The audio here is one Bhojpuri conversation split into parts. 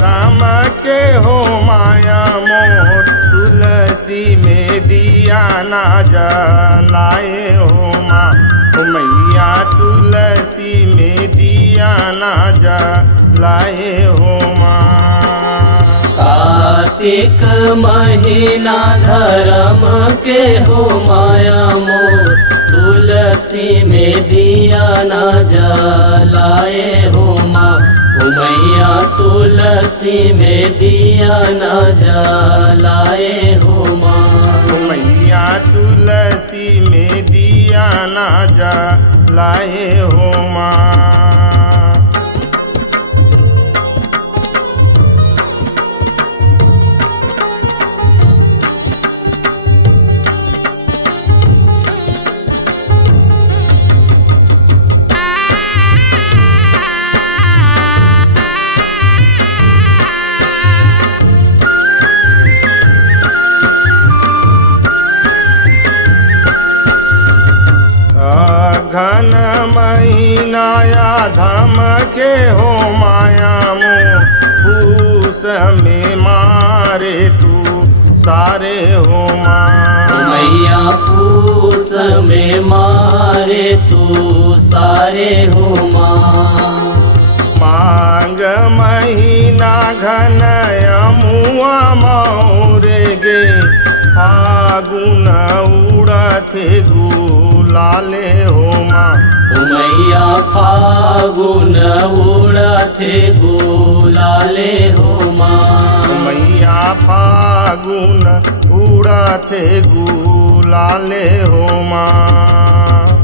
धर्म के हो माया मोर, तुलसी में दिया ना जलाए हो माँ। मैया तुलसी में दिया ना जलाए हो माँ। कार्तिक महीना धर्म के हो माया मोर, तुलसी में दिया ना जलाए हो माँ। मैया तुलसी में दिया ना जलाए हो माँ। मैया तुलसी में दिया ना जलाए हो माँ। घन महीनाया धम के हो माया मोर, पूस में मारे तू सारे हो माँ। मैया पूस में मारे तू सारे हो माँ। मांग महीना घन अमुआ मोरे गे, फागुन उड़थे गुलाले हो माँ। मैया फागुन उड़थे गुलाले हो माँ। मैया फागुन उड़थे गुलाले हो माँ।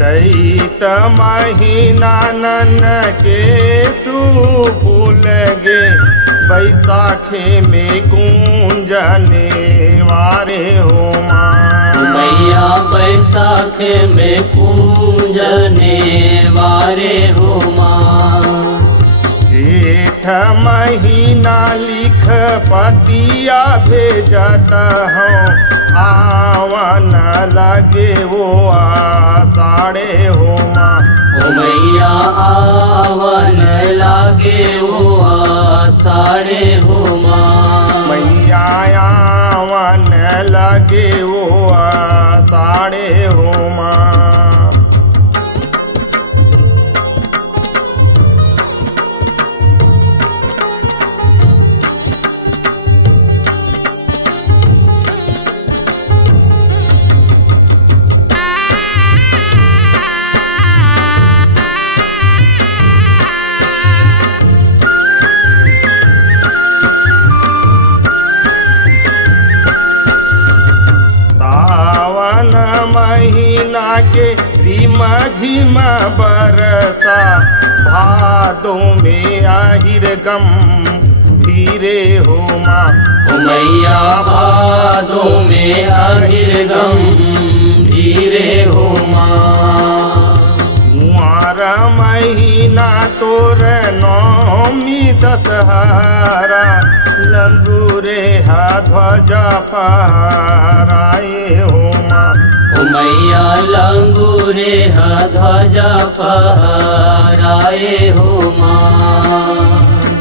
चैत महीना नन के सुफूल गे, बैसाखे में कुंजने वारे हो माँ। मैया बैसाखे में कुंजने वारे हो माँ। जेठ महीना लिख पतिया भेजत हूँ, आवन लगे वो आषाढ़े हो माँ। मैया आवन लागे वो आषाढ़े हो माँ। मैया आवन लगे वो आषाढ़े हो माँ। महीना के रिम झिम बरसा, भादों में आहिर गम धीरे हो माँ। मैया भादों में आहिर गम धीरे हो माँ। कुंवर महीना तोर नौमी दशहरा, लंगूरे हा ध्वजा फहराए हो माँ। मैया लंगूरे हा ध्वजा फहराए हो माँ।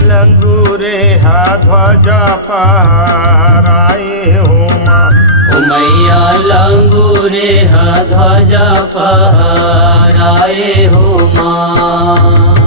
लंगूरे हा ध्वजा फहराए हो माँ। मैया लंगूरे हा ध्वजा फहराए हो माँ।